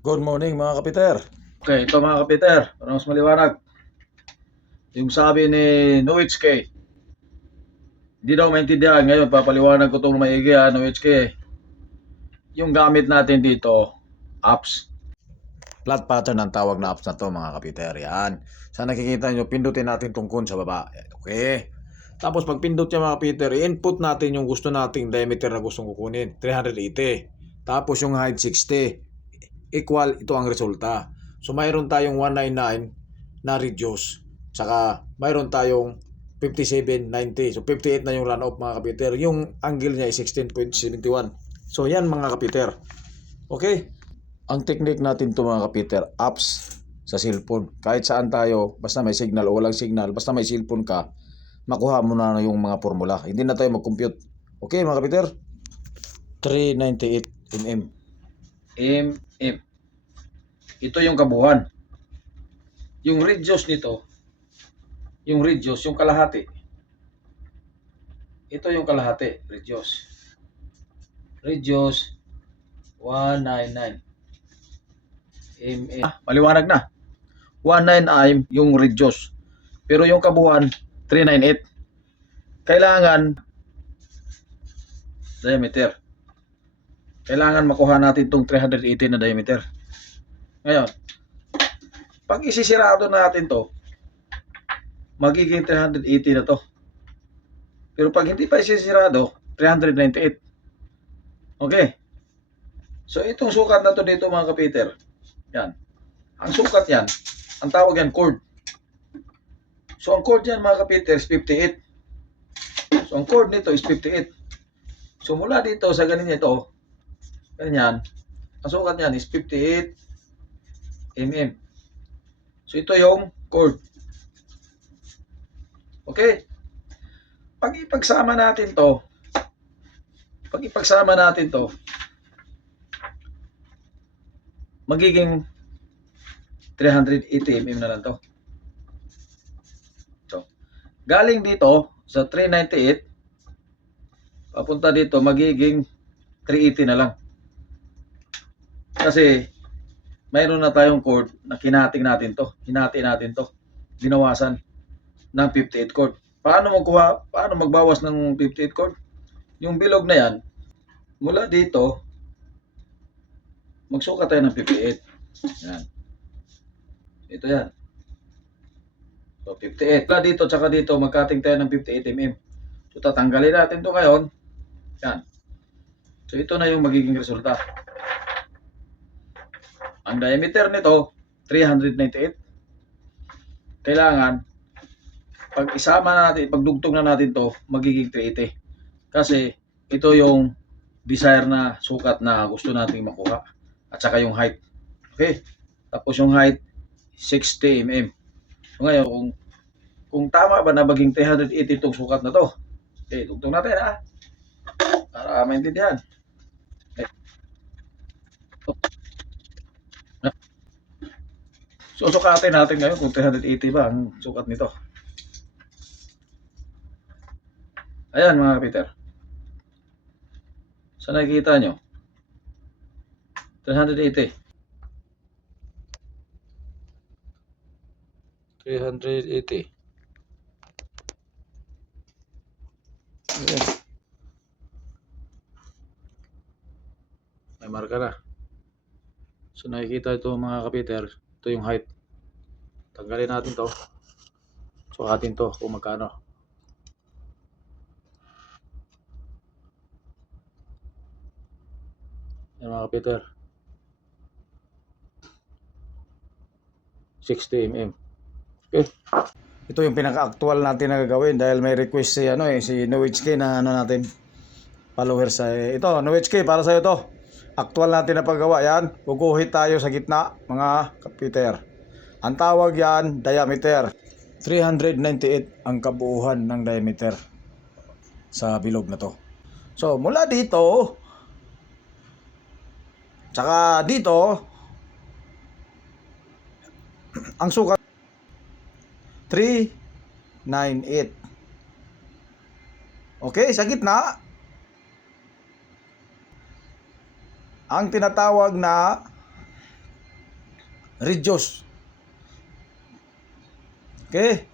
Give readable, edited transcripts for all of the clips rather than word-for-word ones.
Good morning mga kapiter. Okay, ito mga kapiter, para mas maliwanag. Yung sabi ni Nowitzki, hindi daw maintindihan. Ngayon, papaliwanag ko itong maigi Nowitzki. Yung gamit natin dito, apps. Flat pattern ang tawag na apps na to mga kapiter. Yan. Sa nakikita nyo, pindutin natin tungkol sa baba. Okay. Tapos pag pindot niya mga kapiter, i-input natin yung gusto nating diameter na gustong kukunin. 380. Tapos yung height 60. Equal, ito ang resulta. So mayroon tayong 199 na reduce. Saka mayroon tayong 57.90. So 58 na yung run off mga kapiter. Yung angle niya ay 16.71. So yan mga kapiter. Okay. Ang technique natin to mga kapiter, apps sa cellphone. Kahit saan tayo, basta may signal o walang signal, basta may cellphone ka, makuha mo na yung mga formula. Hindi na tayo mag-compute. Okay mga kapiter? 398 mm. MM. Ito yung kabuuan. Yung radius nito, yung radius, yung kalahati. Ito yung kalahati, radius. Radius, 199 mm. Maliwanag na. 199 yung radius. Pero yung kabuuan, 398. Kailangan diameter. Kailangan makuha natin itong 380 na diameter. Ngayon, pag isisirado natin to, magiging 380 na to. Pero pag hindi pa isisirado, 398. Okay. So itong sukat na to dito mga kapiter, yan. Ang sukat yan, ang tawag yan chord. So ang chord yan mga kapiter is 58. So ang chord nito is 58. So mula dito sa ganyan ito, ganyan, ang sukat niyan is 58 mm. So ito yung chord. Okay? Pag ipagsama natin to, magiging 380 mm na lang to. So, galing dito sa 398, papunta dito magiging 380 na lang. Kasi mayroon na tayong chord na hinati natin to. Binawasan ng 58 chord. Paano magbawas ng 58 chord? Yung bilog na yan, mula dito, magsukat tayo ng 58. Yan. Ito yan. So, 58. Mula dito, tsaka dito, magkating tayo ng 58 mm. So, tatanggalin natin to ngayon. Yan. So, ito na yung magiging resulta. Ang diameter nito, 398. Kailangan, pag isama natin, pagdugtong na natin to, magiging 380. Kasi, ito yung desired na sukat na gusto nating makuha. At saka yung height. Okay? Tapos yung height, 60 mm. So ngayon, kung tama ba na maging 380 itong sukat na to, okay, dugtong natin para maintindihan. Okay. Susukatin natin ngayon kung 380 ba ang sukat nito. Ayan mga Peter. Sa nakikita nyo, 380. 380. Ayan. May marka na. So nakikita ito mga kapiter, ito yung height. Tanggalin natin to. Sukatin to kung magkano. Yan mga kapiter. 60 mm. Okay. Ito yung pinaka-actual natin na gagawin dahil may request si Nowitzki na natin followers ito Nowitzki, para sa iyo to. Actual natin na paggawa yan. Guguhit tayo sa gitna mga kapiter. Ang tawag yan diameter. 398 ang kabuuhan ng diameter sa bilog na to. So mula dito tsaka dito ang sukat 398. Okay, sa gitna ang tinatawag na reduce. Okay?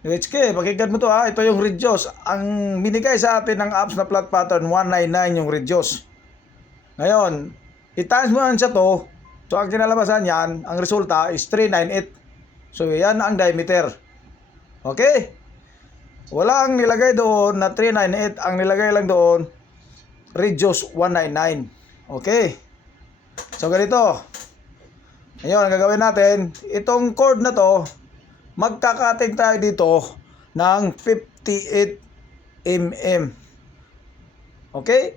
HK, pakinggan mo to ha. Ito yung reduce. Ang binigay sa atin ng apps na flat pattern, 199 yung reduce. Ngayon, i-times mo yan siya to. So, ang kinalabasan yan, ang resulta is 398. So, yan ang diameter. Okay? Wala ang nilagay doon na 398. Ang nilagay lang doon, reduce 199. Okay? So, ganito. Ngayon, ang gagawin natin, itong chord na to, magkakating tayo dito ng 58 mm. Okay?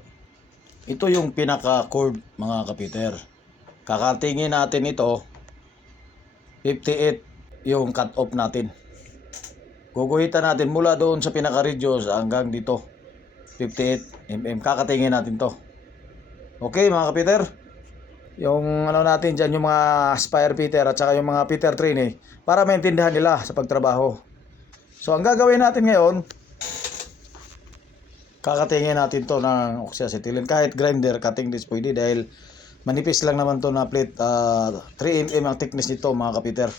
Ito yung pinaka-chord mga kapiter. Kakatingin natin ito 58 yung cut-off natin. Guguhitan natin mula doon sa pinaka-reduce hanggang dito 58 mm. Kakatingin natin to. Okay mga kapiter? Yung ano natin dyan, yung mga spire fitter at saka yung mga fitter trainee para maintindihan nila sa pagtrabaho. So ang gagawin natin ngayon, kakatingin natin to ng oxyacetylene. Kahit grinder cutting this pwede dahil manipis lang naman to na plate. 3 mm ang thickness nito mga kapiter.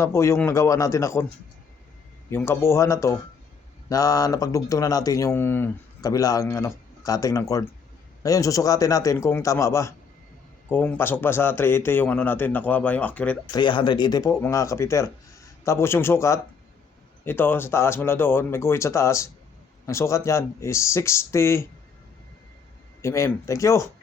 Na po yung nagawa natin na yung kabuuan na to na napagdugtong na natin yung kabilang cutting ng cord. Ngayon susukatin natin kung tama ba, kung pasok ba sa 380 yung natin, nakuha ba yung accurate 380 po mga kapiter. Tapos yung sukat ito sa taas mula doon, may guhit sa taas, ang sukat niyan is 60 mm. Thank you.